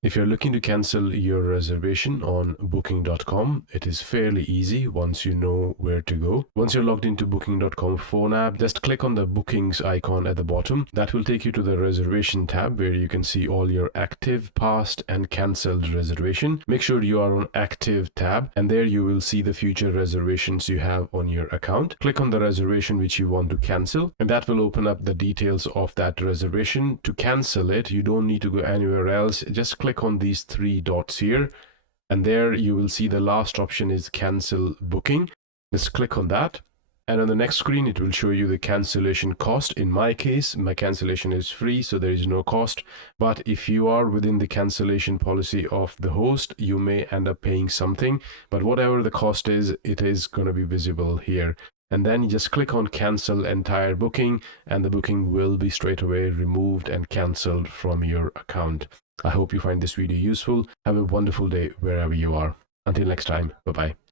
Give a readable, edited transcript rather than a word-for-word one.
If you're looking to cancel your reservation on booking.com, it is fairly easy once you know where to go. Once you're logged into booking.com phone app, just click on the bookings icon at the bottom. That will take you to the reservation tab where you can see all your active, past and cancelled reservation. Make sure you are on active tab, and there you will see the future reservations you have on your account. Click on the reservation which you want to cancel, and that will open up the details of that reservation. To cancel it, you don't need to go anywhere else. Just click on these three dots here, and there you will see the last option is cancel booking. Just click on that, and on the next screen it will show you the cancellation cost. In my case, my cancellation is free, so there is no cost, but if you are within the cancellation policy of the host, you may end up paying something, but whatever the cost is, it is going to be visible here. And then you just click on cancel entire booking, and the booking will be straight away removed and cancelled from your account. I hope you find this video useful. Have a wonderful day wherever you are. Until next time, bye-bye.